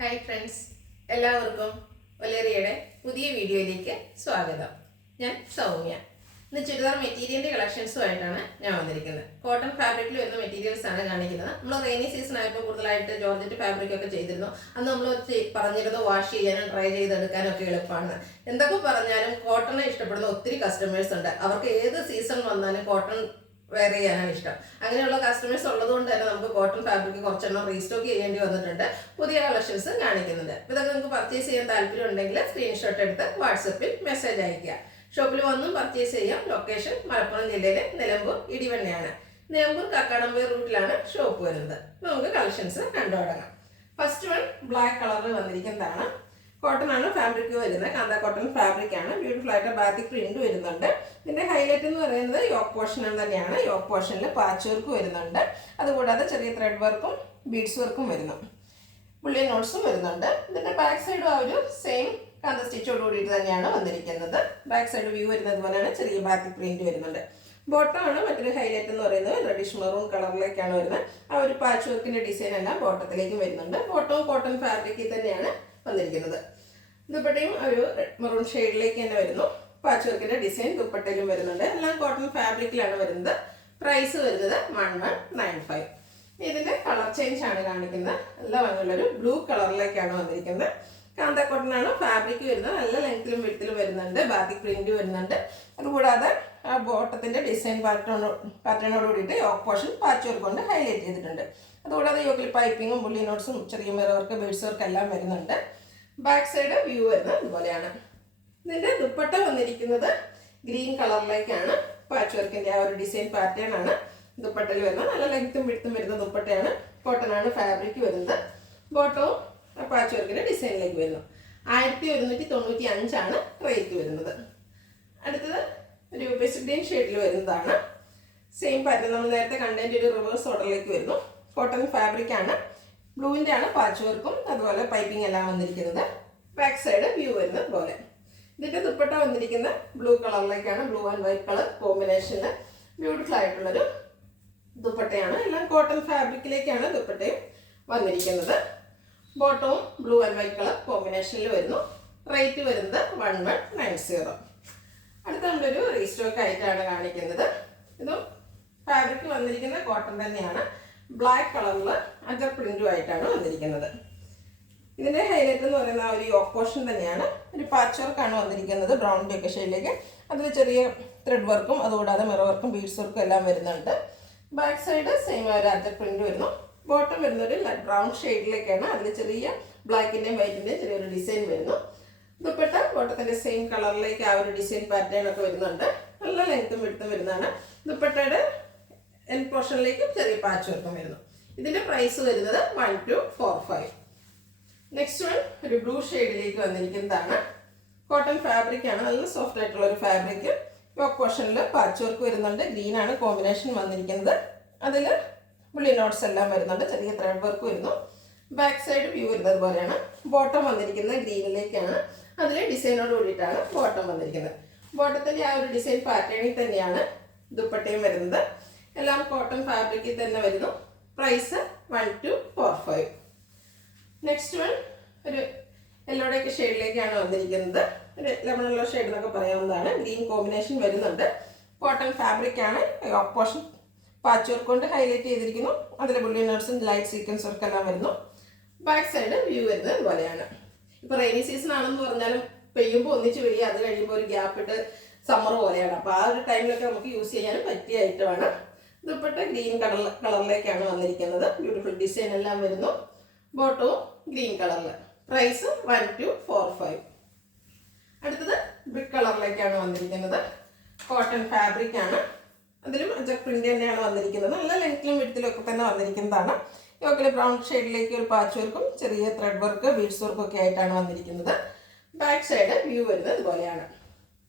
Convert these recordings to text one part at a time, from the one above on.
Hi friends, എല്ലാവർക്കും ഒലേറിയയുടെ പുതിയ വീഡിയോയിലേക്ക് സ്വാഗതം. ഞാൻ സൗമ്യ. ഇന്ന് ചുരിദാർ മെറ്റീരിയലിൻ്റെ കളക്ഷൻസുമായിട്ടാണ് ഞാൻ വന്നിരിക്കുന്നത്. കോട്ടൺ ഫാബ്രിക്കിൽ വരുന്ന മെറ്റീരിയൽസ് ആണ് കാണിക്കുന്നത്. നമ്മൾ റെയിനി സീസൺ ആയപ്പോൾ കൂടുതലായിട്ട് ജോർജറ്റ് ഫാബ്രിക് ഒക്കെ ചെയ്തിരുന്നു. അന്ന് നമ്മൾ പറഞ്ഞിരുന്നു വാഷ് ചെയ്യാനും ഡ്രൈ ചെയ്തെടുക്കാനും ഒക്കെ എളുപ്പമാണ്. എന്തൊക്കെ പറഞ്ഞാലും കോട്ടൺ ഇഷ്ടപ്പെടുന്ന ഒത്തിരി കസ്റ്റമേഴ്സ് ഉണ്ട്. അവർക്ക് ഏത് സീസൺ വന്നാലും കോട്ടൺ വെയർ ചെയ്യാനാണ് ഇഷ്ടം. അങ്ങനെയുള്ള കസ്റ്റമേഴ്സ് ഉള്ളതുകൊണ്ട് തന്നെ നമുക്ക് കോട്ടൺ ഫാബ്രിക് കുറച്ചെണ്ണം റീസ്റ്റോക്ക് ചെയ്യേണ്ടി വന്നിട്ടുണ്ട്. പുതിയ കളക്ഷൻസ് കാണിക്കുന്നുണ്ട്. ഇതൊക്കെ നിങ്ങൾക്ക് പർച്ചേസ് ചെയ്യാൻ താല്പര്യം ഉണ്ടെങ്കിൽ സ്ക്രീൻഷോട്ട് എടുത്ത് വാട്സപ്പിൽ മെസ്സേജ് അയയ്ക്കുക. ഷോപ്പിൽ വന്നും പർച്ചേസ് ചെയ്യാം. ലൊക്കേഷൻ മലപ്പുറം ജില്ലയിലെ നിലമ്പൂർ ഇടിവണ്ണയാണ്. നിലമ്പൂർ കക്കാടംപൊയിൽ റൂട്ടിലാണ് ഷോപ്പ് വരുന്നത്. നമുക്ക് കളക്ഷൻസ് കണ്ടു തുടങ്ങാം. ഫസ്റ്റ് വൺ ബ്ലാക്ക് കളറിൽ വന്നിരിക്കുന്നതാണ്. കോട്ടൺ ആണ് ഫാബ്രിക് വരുന്നത്. കാന്ത കോട്ടൺ ഫാബ്രിക് ആണ്. ബ്യൂട്ടിഫുൾ ആയിട്ട് ബാത്തിക് പ്രിന്റ് വരുന്നുണ്ട്. ഇതിന്റെ ഹൈലൈറ്റ് എന്ന് പറയുന്നത് യോക്ക് പോർഷൻ തന്നെയാണ്. യോക്ക് പോർഷനിൽ പാച്ച് വർക്ക് വരുന്നുണ്ട്. അതുകൂടാതെ ചെറിയ ത്രെഡ് വർക്കും ബീഡ്സ് വർക്കും വരുന്നു. പുള്ളി നോട്ട്സും വരുന്നുണ്ട്. ഇതിന്റെ ബാക്ക് സൈഡും ആ ഒരു സെയിം കാന്ത സ്റ്റിച്ചോട് കൂടിയിട്ട് തന്നെയാണ് വന്നിരിക്കുന്നത്. ബാക്ക് സൈഡ് വ്യൂ വരുന്നത് പോലെയാണ്. ചെറിയ ബാത്തിക് പ്രിന്റ് വരുന്നുണ്ട്. ബോട്ടം ആണ് മറ്റൊരു ഹൈലൈറ്റ് എന്ന് പറയുന്നത്. റെഡിഷ് മെറൂൺ കളറിലേക്കാണ് വരുന്നത്. ആ ഒരു പാച്ച് വർക്കിന്റെ ഡിസൈൻ എല്ലാം ബോട്ടത്തിലേക്ക് വരുന്നുണ്ട്. ബോട്ടവും കോട്ടൺ ഫാബ്രിക്കിൽ തന്നെയാണ് വന്നിരിക്കുന്നത്. ദുപ്പട്ടയും ഒരു മെറൂൺ ഷെയ്ഡിലേക്ക് തന്നെ വരുന്നു. പാച്ച് വർക്കിന്റെ ഡിസൈൻ ദുപ്പട്ടയിലും വരുന്നുണ്ട്. എല്ലാം കോട്ടൺ ഫാബ്രിക്കിലാണ് വരുന്നത്. പ്രൈസ് വരുന്നത് 1195. ഇതിന്റെ കളർ ചേഞ്ച് ആണ് കാണിക്കുന്നത്. എല്ലാം വന്നുള്ളൊരു ബ്ലൂ കളറിലേക്കാണ് വന്നിരിക്കുന്നത്. കാന്ത കോട്ടൺ ആണ് ഫാബ്രിക് വരുന്നത്. നല്ല ലെങ്ത്തിലും വിഡ്ത്തിലും വരുന്നുണ്ട്. ബാത്തിക് പ്രിന്റ് വരുന്നുണ്ട്. അതുകൂടാതെ ആ ബോട്ടത്തിന്റെ ഡിസൈൻ പാറ്റേണോട് കൂടിയിട്ട് യോക്ക് പോർഷൻ പാച്ച് വർക്ക് കൊണ്ട് ഹൈലൈറ്റ് ചെയ്തിട്ടുണ്ട്. അതുകൂടാതെ യോക്കിൽ പൈപ്പിങ്ങും പുള്ളി നോട്ട്സും ചെറിയ മിറർ വർക്ക് ബീഡ്സ് വർക്ക് എല്ലാം വരുന്നുണ്ട്. ബാക്ക് സൈഡ് വ്യൂ വരുന്നത് ഇതുപോലെയാണ്. ഇതിന്റെ ദുപ്പട്ട വന്നിരിക്കുന്നത് ഗ്രീൻ കളറിലേക്കാണ്. പാച്ച് വർക്കിന്റെ ആ ഒരു ഡിസൈൻ പാറ്റേൺ ആണ് ദുപ്പട്ടയിൽ വരുന്നത്. നല്ല ലെങ്ത്തും വിഡ്ത്തും വരുന്ന ദുപ്പട്ടയാണ്. കോട്ടൺ ആണ് ഫാബ്രിക് വരുന്നത്. ബോട്ടവും പാച്ച് വർക്കിന്റെ ഡിസൈനിലേക്ക് വരുന്നു. 1195 ആണ് റേറ്റ് വരുന്നത്. അടുത്തത് ഒരു ബെസ്റ്റ് ഗ്രീൻ ഷെയ്ഡിൽ വരുന്നതാണ്. സെയിം പാറ്റേൺ നമ്മൾ നേരത്തെ കണ്ടതിന്റെ ഒരു റിവേഴ്സ് ഓർഡറിലേക്ക് വരുന്നു. കോട്ടൺ ഫാബ്രിക് ആണ്. ബ്ലൂവിൻ്റെ ആണ് പാച്ച് വർക്കും അതുപോലെ പൈപ്പിംഗ് എല്ലാം വന്നിരിക്കുന്നത്. ബാക്ക് സൈഡ് വ്യൂ വരുന്നത് പോലെ. ഇതിൻ്റെ ദുപ്പട്ട വന്നിരിക്കുന്ന ബ്ലൂ കളറിലേക്കാണ്. ബ്ലൂ ആൻഡ് വൈറ്റ് കളർ കോമ്പിനേഷനിൽ ബ്യൂട്ടിഫുൾ ആയിട്ടുള്ളൊരു ദുപ്പട്ടയാണ്. എല്ലാം കോട്ടൺ ഫാബ്രിക്കിലേക്കാണ് ദുപ്പട്ടയും വന്നിരിക്കുന്നത്. ബോട്ടവും ബ്ലൂ ആൻഡ് വൈറ്റ് കളർ കോമ്പിനേഷനിൽ വരുന്നു. റേറ്റ് വരുന്നത് 1190. അടുത്ത നമ്മളൊരു റീസ്റ്റോക്ക് ആയിട്ടാണ് കാണിക്കുന്നത്. ഇതും ഫാബ്രിക് വന്നിരിക്കുന്ന കോട്ടൺ തന്നെയാണ്. ബ്ലാക്ക് കളറിൽ അജർ പ്രിന്റും ആയിട്ടാണ് വന്നിരിക്കുന്നത്. ഇതിന്റെ ഹൈലൈറ്റ് എന്ന് പറയുന്ന ഒരു യോക്ക് പോർഷൻ തന്നെയാണ്. ഒരു പാച്ച് വർക്കാണ് വന്നിരിക്കുന്നത്. ബ്രൗൺ ഒക്കെ ഷെയ്ഡിലേക്ക്. അതിൽ ചെറിയ ത്രെഡ് വർക്കും അതുകൂടാതെ മിറർ വർക്കും ബീഡ്സ് വർക്കും എല്ലാം വരുന്നുണ്ട്. ബാക്ക് സൈഡ് സെയിം ഒരു അജർ പ്രിന്റ് വരുന്നു. ബോട്ടം വരുന്നൊരു ലൈറ്റ് ബ്രൗൺ ഷെയ്ഡിലേക്കാണ്. അതിൽ ചെറിയ ബ്ലാക്കിന്റെയും വൈറ്റിന്റെയും ചെറിയൊരു ഡിസൈൻ വരുന്നു. ദുപ്പട്ട ബോട്ടത്തിന്റെ സെയിം കളറിലേക്ക് ആ ഒരു ഡിസൈൻ പാറ്റേൺ ഒക്കെ വരുന്നുണ്ട്. നല്ല ലെങ്ത്തും വിഡ്ത്തും വരുന്നതാണ്. ദുപ്പട്ടയുടെ എൻ പോർഷനിലേക്ക് ചെറിയ പാച്ച് വർക്കും വരുന്നു. ഇതിന്റെ പ്രൈസ് വരുന്നത് 1245. നെക്സ്റ്റ് വൺ ഒരു ബ്ലൂ ഷെയ്ഡിലേക്ക് വന്നിരിക്കുന്നതാണ്. കോട്ടൺ ഫാബ്രിക് ആണ്. നല്ല സോഫ്റ്റ് ആയിട്ടുള്ള ഒരു ഫാബ്രിക്. യോക്ക് പോർഷനിൽ പാച്ച് വർക്ക് വരുന്നുണ്ട്. ഗ്രീൻ ആണ് കോമ്പിനേഷൻ വന്നിരിക്കുന്നത്. അതിൽ പുള്ളി നോട്ട്സ് എല്ലാം വരുന്നുണ്ട്. ചെറിയ ത്രെഡ് വർക്ക് വരുന്നു. ബാക്ക് സൈഡ് വ്യൂ വരുന്നത് പോലെയാണ്. ബോട്ടം വന്നിരിക്കുന്നത് ഗ്രീനിലേക്കാണ്. അതിൽ ഡിസൈനോട് കൂടിയിട്ടാണ് ബോട്ടം വന്നിരിക്കുന്നത്. ബോട്ടത്തിന്റെ ആ ഒരു ഡിസൈൻ പാറ്റേണിൽ തന്നെയാണ് ദുപ്പട്ടയും വരുന്നത്. എല്ലാം കോട്ടൺ ഫാബ്രിക്കിൽ തന്നെ വരുന്നു. പ്രൈസ് 1245. നെക്സ്റ്റ് വൺ ഒരു യെല്ലോടെയൊക്കെ ഷെയ്ഡിലേക്കാണ് വന്നിരിക്കുന്നത്. ഒരു ലെമൺ യെല്ലോ ഷെയ്ഡ് എന്നൊക്കെ പറയാവുന്നതാണ്. ഗ്രീൻ കോമ്പിനേഷൻ വരുന്നുണ്ട്. കോട്ടൺ ഫാബ്രിക് ആണ്. യോക്ക് പോർഷൻ പാച്ച് വർക്ക് കൊണ്ട് ഹൈലൈറ്റ് ചെയ്തിരിക്കുന്നു. അതിൽ ബുള്ളി നോട്ട്സും ലൈറ്റ് സീക്വൻസ് വർക്ക് എല്ലാം വരുന്നു. ബാക്ക് സൈഡ് വ്യൂ വരുന്നത് ഇതുപോലെയാണ്. ഇപ്പോൾ റെയിനി സീസൺ ആണെന്ന് പറഞ്ഞാലും പെയ്യുമ്പോൾ ഒന്നിച്ച് പെയ്യുക, അത് കഴിയുമ്പോൾ ഒരു ഗ്യാപ്പ് ഇട്ട് സമ്മർ പോലെയാണ്. അപ്പോൾ ആ ഒരു ടൈമിലൊക്കെ നമുക്ക് യൂസ് ചെയ്യാനും പറ്റിയ ഐറ്റമാണ്. ദുപ്പട്ട ഗ്രീൻ കളറിലേക്കാണ് വന്നിരിക്കുന്നത്. ബ്യൂട്ടിഫുൾ ഡിസൈൻ എല്ലാം വരുന്നു. ബോട്ടവും ഗ്രീൻ കളറിൽ. പ്രൈസ് 1245. അടുത്തത് ബ്രിക്ക് കളറിലേക്കാണ് വന്നിരിക്കുന്നത്. കോട്ടൺ ഫാബ്രിക് ആണ്. അതിലും അജർ പ്രിന്റ് തന്നെയാണ് വന്നിരിക്കുന്നത്. നല്ല ലെങ്ത്തിലും വിഡ്ത്തിലും ഒക്കെ തന്നെ വന്നിരിക്കുന്നതാണ്. യോക്കിലെ ബ്രൗൺ ഷെയ്ഡിലേക്ക് ഒരു പാച്ച് വർക്കും ചെറിയ ത്രെഡ് വർക്ക് ബീഡ്സ് വർക്കും ഒക്കെ ആയിട്ടാണ് വന്നിരിക്കുന്നത്. ബാക്ക് സൈഡ് വ്യൂ വരുന്നത് ഇതുപോലെയാണ്.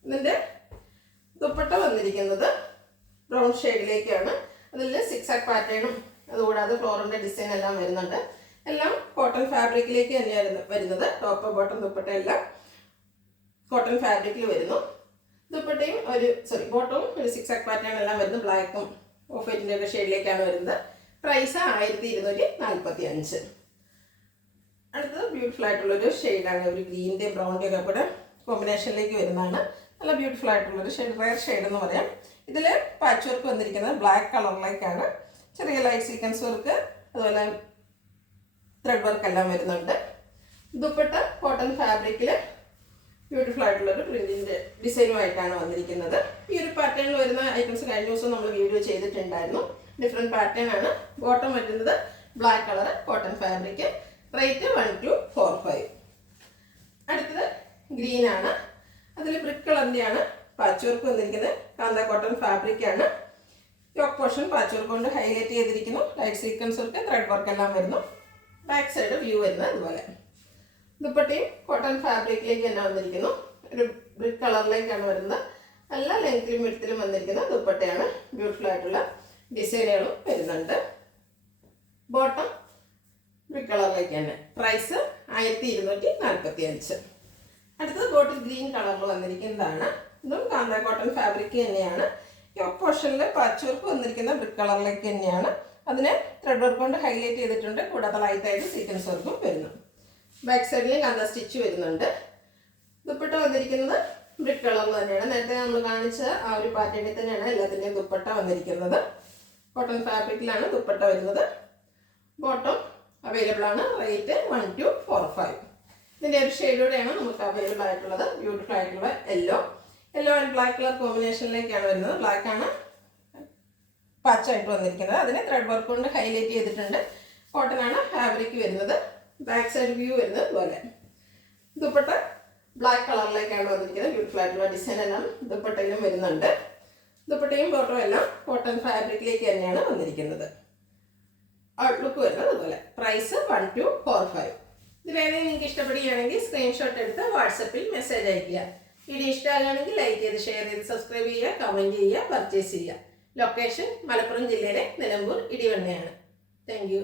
ഇതിന്റെ ദുപ്പട്ട വന്നിരിക്കുന്നത് ബ്രൗൺ ഷെയ്ഡിലേക്കാണ്. അതിൽ സിക്സാക് പാറ്റേണും അതുകൂടാതെ ഫ്ലോറിന്റെ ഡിസൈൻ എല്ലാം വരുന്നുണ്ട്. എല്ലാം കോട്ടൺ ഫാബ്രിക്കിലേക്ക് തന്നെയാണ് വരുന്നത്. ടോപ്പ് ബോട്ടം ദുപ്പട്ട എല്ലാം കോട്ടൺ ഫാബ്രിക്കിൽ വരുന്നു. ദുപ്പട്ടയും ബോട്ടവും ഒരു സിക്സാക് പാറ്റേൺ എല്ലാം വരുന്നു. ബ്ലാക്കും ഓഫ് വൈറ്റിന്റെ ഒക്കെ ഷെയ്ഡിലേക്കാണ് വരുന്നത്. പ്രൈസ് 1245. അടുത്തത് ബ്യൂട്ടിഫുൾ ആയിട്ടുള്ളൊരു ഷെയ്ഡാണ്, ഒരു ഗ്രീനിൻ്റെ ബ്രൗണിൻ്റെ ഒക്കെ കൂടെ കോമ്പിനേഷനിലേക്ക് വരുന്നതാണ്. നല്ല ബ്യൂട്ടിഫുൾ ആയിട്ടുള്ളൊരു ഷെയ്ഡ്, റയർ ഷെയ്ഡ് എന്ന് പറയാം. ഇതിൽ പാച്ച് വർക്ക് വന്നിരിക്കുന്നത് ബ്ലാക്ക് കളറിലേക്കാണ്. ചെറിയ ലൈറ്റ് സീക്വൻസ് വർക്ക്, അതുപോലെ ത്രെഡ് വർക്ക് എല്ലാം വരുന്നുണ്ട്. ദുപ്പട്ട കോട്ടൺ ഫാബ്രിക്കിൽ ബ്യൂട്ടിഫുൾ ആയിട്ടുള്ളൊരു പ്രിന്റിൻ്റെ ഡിസൈനുമായിട്ടാണ് വന്നിരിക്കുന്നത്. ഈ ഒരു പാറ്റേണിൽ വരുന്ന ഐറ്റംസ് കഴിഞ്ഞ ദിവസം നമ്മൾ വീഡിയോ ചെയ്തിട്ടുണ്ടായിരുന്നു. ഡിഫറെൻറ്റ് പാറ്റേൺ ആണ്. ബോട്ടം വരുന്നത് black colour cotton fabric. Rate 1245. അടുത്തത് ഗ്രീൻ ആണ്. അതിൽ ബ്രിക്ക് കളറിൻ്റെയാണ് പാച്ച് വർക്ക് വന്നിരിക്കുന്നത്. കാന്ത കോട്ടൺ ഫാബ്രിക് ആണ്. യോക്ക് പോർഷൻ പാച്ച് വർക്ക് കൊണ്ട് ഹൈലൈറ്റ് ചെയ്തിരിക്കുന്നു. Light sequence work, thread work എല്ലാം വരുന്നു. ബാക്ക് സൈഡ് വ്യൂ വരുന്നത് അതുപോലെ. ദുപ്പട്ടയും കോട്ടൺ ഫാബ്രിക്കിലേക്ക് തന്നെ വന്നിരിക്കുന്നു. ഒരു ബ്രിക്ക് കളറിലേക്കാണ് വരുന്നത്. നല്ല ലെങ്ത്തിലും വിഡ്ത്തിലും വന്നിരിക്കുന്ന ദുപ്പട്ടയാണ്. ബ്യൂട്ടിഫുൾ ആയിട്ടുള്ള ഡിസൈനുകളും വരുന്നുണ്ട്. ബോട്ടം ബ്രിക്ക് കളറിലേക്ക് തന്നെ. പ്രൈസ് 1245. അടുത്തത് ബോട്ടിൽ ഗ്രീൻ കളറിൽ വന്നിരിക്കുന്നതാണ്. ഇതും കാന്ത കോട്ടൺ ഫാബ്രിക് തന്നെയാണ്. യോക്ക് പോർഷനിൽ പാച്ച് വർക്ക് വന്നിരിക്കുന്ന ബ്രിക്ക് കളറിലേക്ക് തന്നെയാണ്. അതിനെ ത്രെഡ് വർക്ക് കൊണ്ട് ഹൈലൈറ്റ് ചെയ്തിട്ടുണ്ട്. കൂടാതെ ലൈറ്റായിട്ട് സീക്വൻസ് വർക്കും വരുന്നു. ബാക്ക് സൈഡിലും കാന്ത സ്റ്റിച്ച് വരുന്നുണ്ട്. ദുപ്പട്ട വന്നിരിക്കുന്നത് ബ്രിക്ക് കളറിൽ തന്നെയാണ്. നേരത്തെ നമ്മൾ കാണിച്ച ആ ഒരു പാറ്റേണിൽ തന്നെയാണ് എല്ലാത്തിൻ്റെയും ദുപ്പട്ട വന്നിരിക്കുന്നത്. കോട്ടൺ ഫാബ്രിക്കിലാണ് ദുപ്പട്ട വരുന്നത്. ബോട്ടം അവൈലബിൾ ആണ്. റേറ്റ് 1245. ഇതിൻ്റെ ഒരു ഷെയ്ഡോടെയാണ് നമുക്ക് അവൈലബിൾ ആയിട്ടുള്ളത്. ബ്യൂട്ടിഫുൾ ആയിട്ടുള്ള യെല്ലോ ആൻഡ് ബ്ലാക്ക് കളർ കോമ്പിനേഷനിലേക്കാണ് വരുന്നത്. ബ്ലാക്ക് ആണ് പാച്ചായിട്ട് വന്നിരിക്കുന്നത്. അതിനെ ത്രെഡ് വർക്ക് കൊണ്ട് ഹൈലൈറ്റ് ചെയ്തിട്ടുണ്ട്. കോട്ടൺ ആണ് ഫാബ്രിക് വരുന്നത്. ബാക്ക് സൈഡ് വ്യൂ വരുന്നത് അതുപോലെ. ദുപ്പട്ട ബ്ലാക്ക് കളറിലേക്കാണ് വന്നിരിക്കുന്നത്. ബ്യൂട്ടിഫുൾ ആയിട്ടുള്ള ഡിസൈൻ എല്ലാം ദുപ്പട്ടയിലും വരുന്നുണ്ട്. ദുപ്പട്ടയും ബോട്ടവും എല്ലാം കോട്ടൺ ഫാബ്രിക്കിലേക്ക് തന്നെയാണ് വന്നിരിക്കുന്നത്. ഔട്ട്ലുക്ക് വരുന്നത് അതുപോലെ. പ്രൈസ് 1245. ഇതിലേതെങ്കിലും നിങ്ങൾക്ക് ഇഷ്ടപ്പെടുകയാണെങ്കിൽ സ്ക്രീൻഷോട്ട് എടുത്ത് വാട്സപ്പിൽ മെസ്സേജ് അയയ്ക്കുക. വീഡിയോ ഇഷ്ടമാകുകയാണെങ്കിൽ ലൈക്ക് ചെയ്ത്, ഷെയർ ചെയ്ത്, സബ്സ്ക്രൈബ് ചെയ്യുക, കമൻറ്റ് ചെയ്യുക, പർച്ചേസ് ചെയ്യുക. ലൊക്കേഷൻ മലപ്പുറം ജില്ലയിലെ നിലമ്പൂർ ഇടിവണ്ണയാണ്. Thank you.